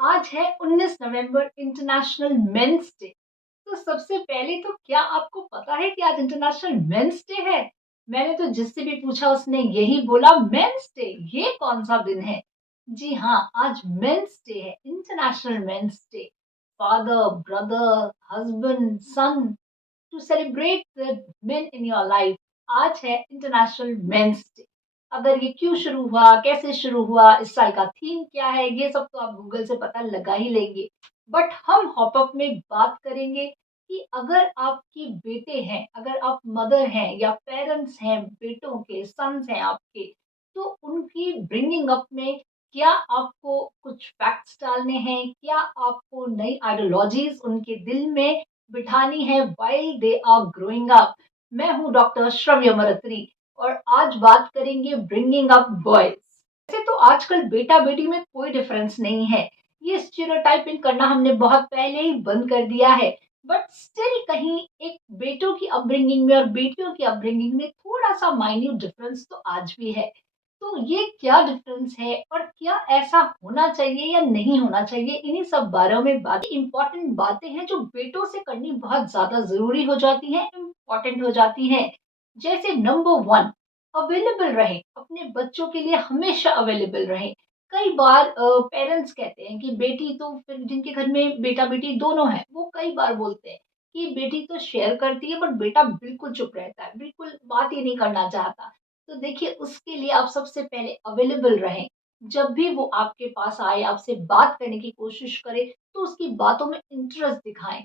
आज है 19 नवंबर international men's day. तो सबसे पहले तो क्या आपको पता है कि आज इंटरनेशनल मेंस डे है? मैंने तो जिससे भी पूछा उसने यही बोला मेंस डे। ये कौन सा दिन है? जी हाँ, आज मेंस डे है, international men's day. Father, brother, husband, son to celebrate the men in your life. आज है इंटरनेशनल मेंस डे। अगर ये क्यों शुरू हुआ, कैसे शुरू हुआ, इस साल का थीम क्या है, ये सब तो आप गूगल से पता लगा ही लेंगे। बट हम हॉप अप में बात करेंगे कि अगर आपकी बेटे हैं, अगर आप मदर हैं या पेरेंट्स हैं, बेटों के सन्स हैं आपके, तो उनकी ब्रिंगिंग अप में क्या आपको कुछ फैक्ट्स डालने हैं, क्या आपको नई आइडियोलॉजीज उनके दिल में बिठानी है while they are growing up. मैं हूँ डॉक्टर श्रव्य मरत्री और आज बात करेंगे ब्रिंगिंग अप बॉयज। वैसे तो आजकल बेटा बेटी में कोई डिफरेंस नहीं है, ये स्टीरियोटाइपिंग करना हमने बहुत पहले ही बंद कर दिया है। बट स्टिल कहीं एक बेटों की अपब्रिंगिंग में और बेटियों की अपब्रिंगिंग में थोड़ा सा माइन्यूट डिफरेंस तो आज भी है। तो ये क्या डिफरेंस है और क्या ऐसा होना चाहिए या नहीं होना चाहिए, इन्हीं सब बारे में बात इंपॉर्टेंट बातें हैं जो बेटों से करनी बहुत ज्यादा जरूरी हो जाती हैं, इम्पोर्टेंट हो जाती हैं। जैसे नंबर वन, अवेलेबल रहें, अपने बच्चों के लिए हमेशा अवेलेबल रहें। कई बार पेरेंट्स कहते हैं कि बेटी तो फिर जिनके घर में बेटा बेटी दोनों हैं वो कई बार बोलते हैं कि बेटी तो शेयर करती है बट बेटा बिल्कुल चुप रहता है, बिल्कुल बात ही नहीं करना चाहता। तो देखिए उसके लिए आप सबसे पहले अवेलेबल रहें। जब भी वो आपके पास आए, आपसे बात करने की कोशिश करे, तो उसकी बातों में इंटरेस्ट दिखाएं।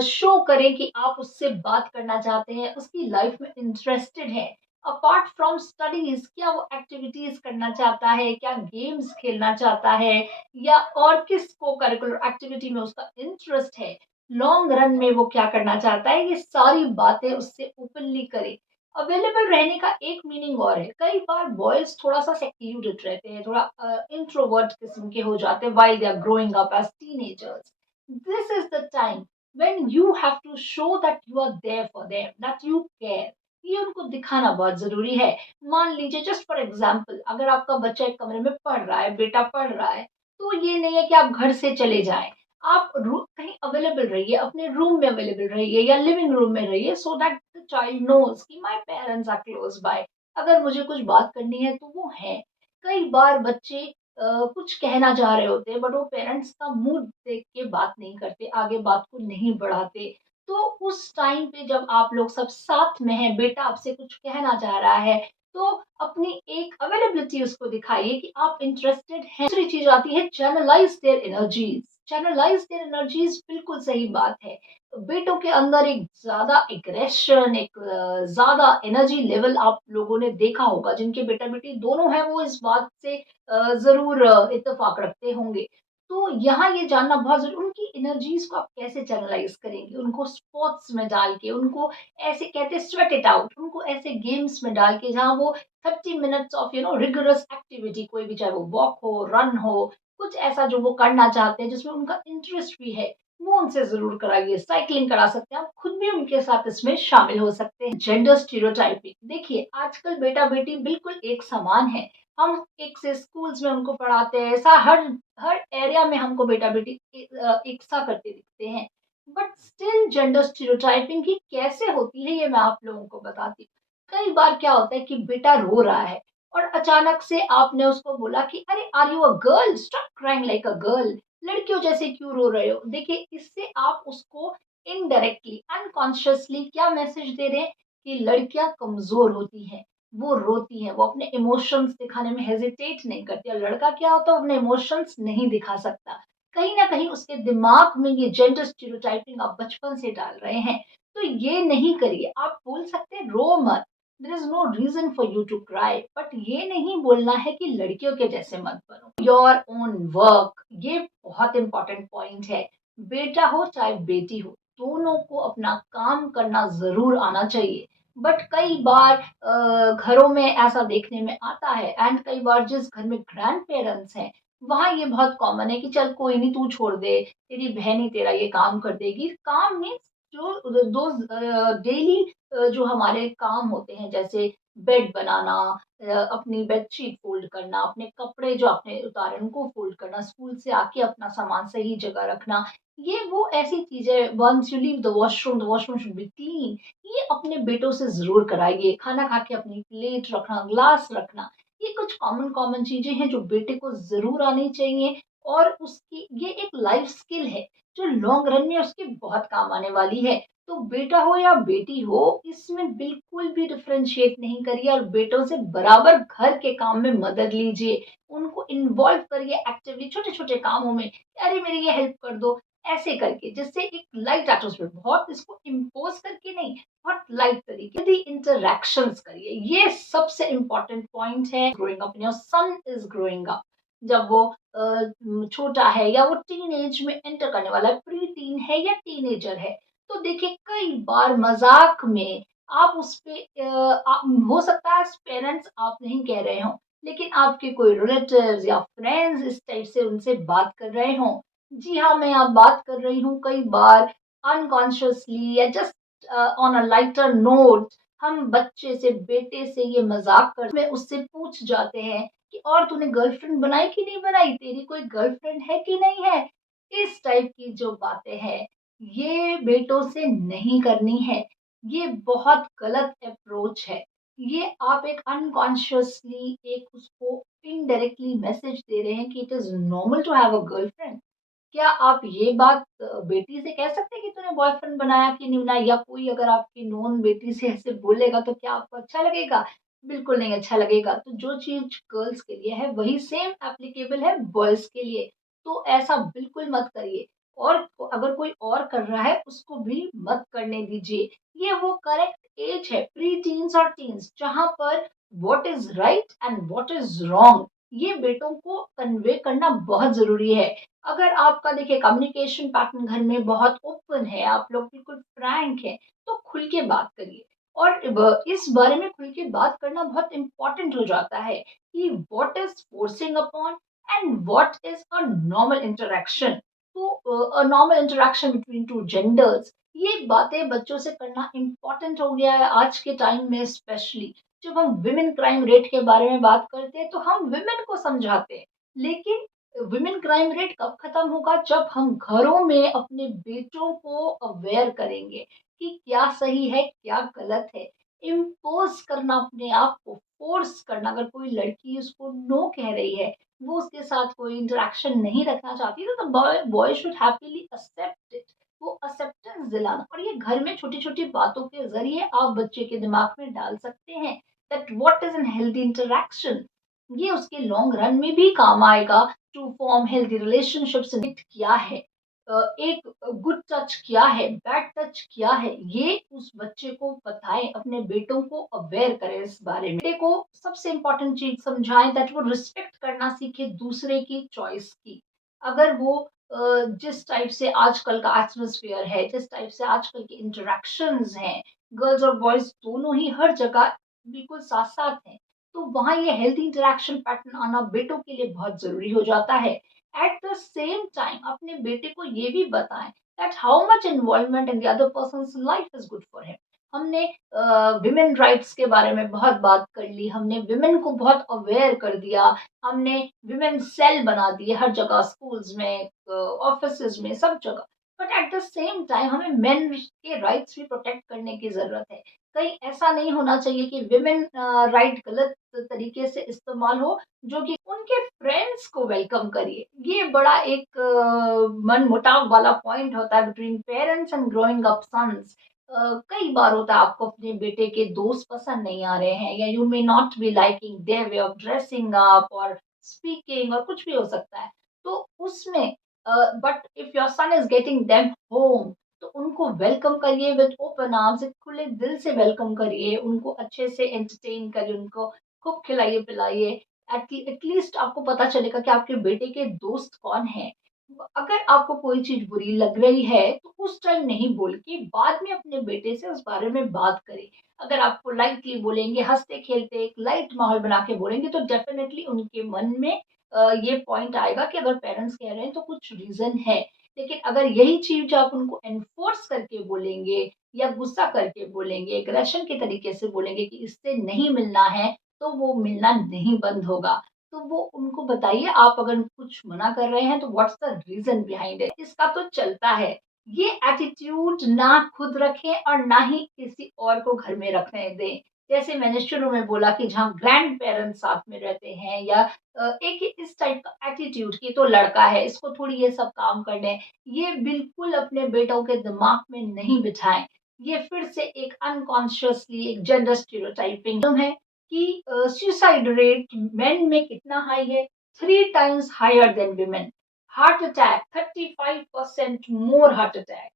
शो करें कि आप उससे बात करना चाहते हैं, उसकी लाइफ में इंटरेस्टेड है। अपार्ट फ्रॉम स्टडीज क्या वो एक्टिविटीज करना चाहता है, क्या गेम्स खेलना चाहता है, या और किस को करिकुलर एक्टिविटी में उसका इंटरेस्ट है, लॉन्ग रन में वो क्या करना चाहता है, ये सारी बातें उससे ओपनली करें। अवेलेबल रहने का एक मीनिंग और है, कई बार बॉयज थोड़ा सा सेक्लूडेड रहते हैं, थोड़ा इंट्रोवर्ट किस्म के हो जाते हैं while they are growing up as teenagers. This is the time when you have to show that you are there for them, that you care. ये उनको दिखाना बहुत जरूरी है। मान लीजिए जस्ट फॉर एग्जाम्पल, अगर आपका बच्चा एक कमरे में पढ़ रहा है, बेटा पढ़ रहा है, तो ये नहीं है कि आप घर से चले जाएं। आप कहीं अवेलेबल रहिए, अपने रूम में अवेलेबल रहिए या लिविंग रूम में रहिए, so that the child knows कि my parents are close by. अगर मुझे कुछ बात करनी है तो वो है। कई बार बच्चे कुछ कहना चाह रहे होते हैं बट वो पेरेंट्स का मूड देख के बात नहीं करते, आगे बात को नहीं बढ़ाते। तो उस टाइम पे जब आप लोग सब साथ में हैं, बेटा आपसे कुछ कहना चाह रहा है, तो अपनी एक अवेलेबिलिटी उसको दिखाइए कि आप इंटरेस्टेड हैं। दूसरी चीज आती है channelise their energies. Channelise their energies बिल्कुल सही बात है। बेटों के अंदर एक ज्यादा एग्रेशन, एक ज्यादा एनर्जी लेवल आप लोगों ने देखा होगा, जिनके बेटा बेटी दोनों हैं वो इस बात से जरूर इत्तेफाक रखते होंगे। तो यहाँ ये जानना बहुत जरूरी, उनकी एनर्जीज को आप कैसे चैनलाइज करेंगे, उनको स्पोर्ट्स में डाल के, उनको ऐसे कहते हैं स्वेट इट आउट, उनको ऐसे गेम्स में डाल के जहाँ वो 30 मिनट्स ऑफ रिगरस एक्टिविटी, कोई भी चाहे वो वॉक हो, रन हो, कुछ ऐसा जो वो करना चाहते हैं जिसमें उनका इंटरेस्ट भी है, वो उनसे जरूर कराइए। साइकिलिंग करा सकते हैं, आप खुद भी उनके साथ इसमें शामिल हो सकते हैं। जेंडर स्टीरियोटाइपिंग, देखिए आजकल बेटा बेटी बिल्कुल एक समान है। हम एक से स्कूल्स में उनको पढ़ाते हैं, ऐसा हर हर एरिया में हमको बेटा बेटी एक सा करते दिखते हैं। बट स्टिल जेंडर स्टीरियोटाइपिंग ही कैसे होती है ये मैं आप लोगों को बताती हूँ। कई बार क्या होता है कि बेटा रो रहा है और अचानक से आपने उसको बोला कि अरे are you a girl, stop crying like a girl, लड़कियों जैसे क्यों रो रहे हो। देखिए इससे आप उसको इनडायरेक्टली, अनकॉन्शियसली क्या मैसेज दे रहे हैं कि लड़कियां कमजोर होती हैं, वो रोती हैं, वो अपने इमोशंस दिखाने में हेजिटेट नहीं करती। और लड़का क्या होता है, अपने इमोशंस नहीं दिखा सकता। कहीं ना कहीं उसके दिमाग में ये जेंडर स्टीरियोटाइपिंग आप बचपन से डाल रहे हैं। तो ये नहीं करिए। आप बोल सकते हैं रो मत, there is no reason for you to cry, but ये नहीं बोलना है कि लड़कियों के जैसे मत बनो। योर ओन वर्क, ये बहुत इंपॉर्टेंट पॉइंट है। बेटा हो चाहे बेटी हो, दोनों को अपना काम करना जरूर आना चाहिए। बट कई बार घरों में ऐसा देखने में आता है, एंड कई बार जिस घर में ग्रैंड पेरेंट्स हैं वहां ये बहुत कॉमन है कि चल कोई नहीं, तू छोड़ दे, तेरी बहन ही तेरा ये काम कर देगी। काम मीन्स जो दो डेली जो हमारे काम होते हैं, जैसे बेड बनाना, अपनी बेडशीट फ़ोल्ड करना, अपने कपड़े जो आपने उतारे उनको फ़ोल्ड करना, स्कूल से आके अपना सामान सही जगह रखना। ये वो ऐसी चीज़ें, once you leave the washroom should be clean. ये अपने बेटों से ज़रूर कराइए। खाना खा के अपनी प्लेट रखना, ग्लास रखना, ये कुछ कॉमन कॉमन चीज़ें हैं जो बेटे को ज़रूर आनी चाहिए, और उसकी ये एक लाइफ़ स्किल है, जो लॉन्ग रन में उसके बहुत काम आने वाली है। तो बेटा हो या बेटी हो, इसमें बिल्कुल भी डिफरेंशिएट नहीं करिए, और बेटों से बराबर घर के काम में मदद लीजिए। उनको इन्वॉल्व करिए एक्टिवली छोटे-छोटे कामों में। अरे मेरी ये हेल्प कर दो, ऐसे करके, जिससे एक लाइट एटमॉस्फेयर, बहुत इसको इम्पोज़ करके नहीं, बहुत लाइट तरीके यदि इंटरैक्शंस करिए। ये सबसे इम्पोर्टेंट पॉइंट है। Growing up, your son is growing up. जब वो छोटा है या वो टीनेज में एंटर करने वाला है, प्री टीन है या टीनेजर है, तो देखिए कई बार मज़ाक में आप उस पे हो सकता है एज़ पेरेंट्स आप नहीं कह रहे हों, लेकिन आपके कोई रिलेटिव्स या फ्रेंड्स इस टाइप से उनसे बात कर रहे हों। जी हाँ, मैं यहाँ बात कर रही हूँ, कई बार अनकॉन्शियसली या just on a lighter note हम बच्चे से, बेटे से ये मज़ाक कर में उससे पूछ जाते हैं कि और तूने गर्लफ्रेंड बनाई कि नहीं बनाई? तेरी कोई गर्लफ्रेंड है कि नहीं है? इस टाइप की जो बातें हैं, ये बेटों से नहीं करनी है। ये बहुत गलत अप्रोच है। ये आप एक अनकॉन्शियसली एक उसको इनडायरेक्टली मैसेज दे रहे हैं कि it is normal to have a girlfriend. क्या आप ये बात बेटी से कह सकते हैं कि तूने बॉयफ्रेंड बनाया कि नहीं बनाया? या कोई अगर आपकी नोन बेटी से ऐसे बोलेगा तो क्या आपको अच्छा लगेगा? बिल्कुल नहीं अच्छा लगेगा। तो जो चीज़ गर्ल्स के लिए है वही सेम एप्लीकेबल है बॉयज़ के लिए। तो ऐसा बिल्कुल मत करिए, और अगर कोई और कर रहा है उसको भी मत करने दीजिए। ये वो करेक्ट एज है, प्री टीन्स और टीन्स, जहाँ पर what is right and what is wrong, ये बेटों को कन्वे करना बहुत ज़रूरी है। अगर आपका देखिए कम्युनिकेशन पैटर्न घर में बहुत ओपन है, आप लोग बिल्कुल फ्रैंक हैं, तो खुल के बात करिए। और इस बारे में खुल के बात करना बहुत इम्पोर्टेंट हो जाता है कि what is forcing upon and what is a normal interaction. तो a normal interaction between two genders, ये बातें बच्चों से करना इम्पोर्टेंट हो गया है आज के टाइम में स्पेशली। जब हम विमेन क्राइम रेट के बारे में बात करते हैं, तो हम विमेन को समझाते हैं, लेकिन वुमेन क्राइम रेट कब खत्म होगा? जब हम घरों में अपने बेटों को अवेयर करेंगे कि क्या सही है, क्या गलत है। इम्पोज़ करना अपने आप को, फ़ोर्स करना, अगर कोई लड़की उसको नो कह रही है, वो उसके साथ कोई इंटरैक्शन नहीं रखना चाहती, तो boy boy should happily accept it. वो एक्सेप्टेंस दिलाना, और ये घर में छोटी-छोटी बातों के ज़रिए आप बच्चे के दिमाग में डाल सकते हैं that what is an healthy interaction. ये उसके लॉन्ग रन में भी काम आएगा। टू फॉर्म हेल्दी रिलेशनशिप्स क्या है, एक गुड टच क्या है, बैड टच क्या है, ये उस बच्चे को बताएं, अपने बेटों को अवेयर करें इस बारे में। बेटे को सबसे इम्पोर्टेंट चीज समझाएं दैट वो रिस्पेक्ट करना सीखे दूसरे की चॉइस की। अगर वो जिस टाइप से आजकल का एटमोसफियर है, जिस टाइप से आजकल के इंटरेक्शंस हैं, गर्ल्स और बॉयज दोनों ही हर जगह बिल्कुल साथ साथ हैं, तो वहाँ ये हेल्थी इंटरैक्शन पैटर्न आना बेटों के लिए बहुत ज़रूरी हो जाता है। एट द सेम टाइम अपने बेटे को ये भी बताएँ that how much involvement in the other persons life is good for him. हमने वुमेन राइट्स के बारे में बहुत बात कर ली, हमने वुमेन को बहुत अवेयर कर दिया, हमने वुमेन सेल बना दिए हर जगह, स्कूल्स में, ऑफिसेज़ में, सब जगह। But at the same time हमें मेन के राइट्स भी प्रोटेक्ट करने की ज़रूरत है। कहीं ऐसा नहीं होना चाहिए कि विमेन राइट गलत तरीके से इस्तेमाल हो, जो कि उनके फ्रेंड्स को वेलकम करिए। ये बड़ा एक मनमुटाव वाला पॉइंट होता है between parents and growing up sons. कई बार होता है आपको अपने बेटे के दोस्त पसंद नहीं आ रहे हैं, या you may not be liking their way of dressing up और स्पीकिंग, और कुछ भी हो सकता है। तो उसमें but if your son is getting them home, तो उनको वेलकम करिए विद ओपन आर्म्स, एक खुले दिल से वेलकम करिए, उनको अच्छे से एंटरटेन करिए, उनको खूब खिलाइए-पिलाइए। एटलीस्ट आपको पता चलेगा कि आपके बेटे के दोस्त कौन हैं। अगर आपको कोई चीज़ बुरी लग रही है, तो उस टाइम नहीं बोल के बाद में अपने बेटे से उस बारे में बात करें। अगर आपको लाइटली बोलेंगे, हँसते-खेलते एक लाइट माहौल बना के बोलेंगे, तो डेफ़िनेटली उनके मन में ये पॉइंट आएगा कि अगर पेरेंट्स कह रहे हैं तो कुछ रीज़न है। लेकिन अगर यही चीज़ आप उनको एनफोर्स करके बोलेंगे, या गुस्सा करके बोलेंगे, एग्रेशन के तरीके से बोलेंगे कि इससे नहीं मिलना है, तो वो मिलना नहीं बंद होगा। तो वो उनको बताइए, आप अगर कुछ मना कर रहे हैं तो what's the reason behind it? इसका तो चलता है। ये एटीट्यूड ना खुद रखें और ना ही किसी और को घर में रखने दें। जैसे मैंने शुरू में बोला कि जहाँ ग्रैंड पेरेंट्स साथ में रहते हैं या एक इस टाइप का एटीट्यूड कि तो लड़का है, इसको थोड़ी ये सब काम करने हैं, ये बिल्कुल अपने बेटों के दिमाग में नहीं बिठाएँ। ये फिर से एक अनकॉन्शियसली एक जेंडर स्टीरियोटाइपिंग है कि सुसाइड रेट मेन में कितना हाई है? 3 times higher than women. Heart attack 35% more heart attack,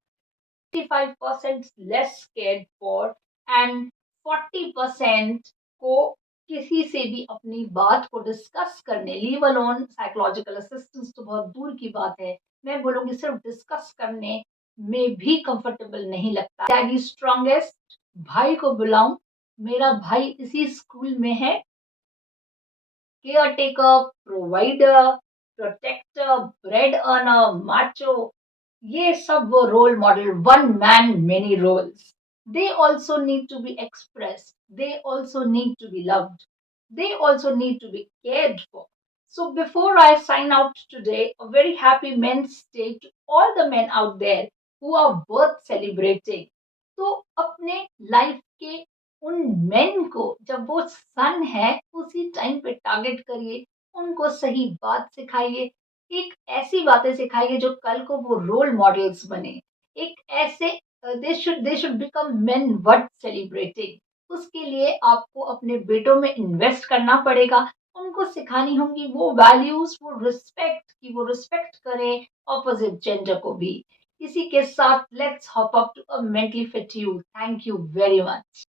55% less cared for and 40% को किसी से भी अपनी बात को डिस्कस करने, लीव अलोन साइकोलॉजिकल असिस्टेंस तो बहुत दूर की बात है। मैं बोलूँगी सिर्फ डिस्कस करने में भी कंफर्टेबल नहीं लगता। डैडी स्ट्रॉन्गेस्ट, भाई को बुलाऊँ, मेरा भाई इसी स्कूल में है, caretaker, provider, protector, bread earner, macho, ये सब वो role model, one man many roles. They also need to be expressed. They also need to be loved. They also need to be cared for. So before I sign out today, a very happy Men's Day to all the men out there who are worth celebrating. तो अपने life के उन main को जब वो सन है उसी time पे टारगेट करिए, उनको सही बात सिखाइए, एक ऐसी बातें सिखाइए जो कल को वो रोल मॉडल्स बने। एक ऐसे they should become main worth celebrating. उसके लिए आपको अपने बेटों में इन्वेस्ट करना पड़ेगा। उनको सिखानी होंगी वो वैल्यूज़, वो रिस्पेक्ट कि वो रिस्पेक्ट करें ऑपोजिट जेंडर को भी। इसी के साथ let's hop up to a mentally fit you. Thank you very much.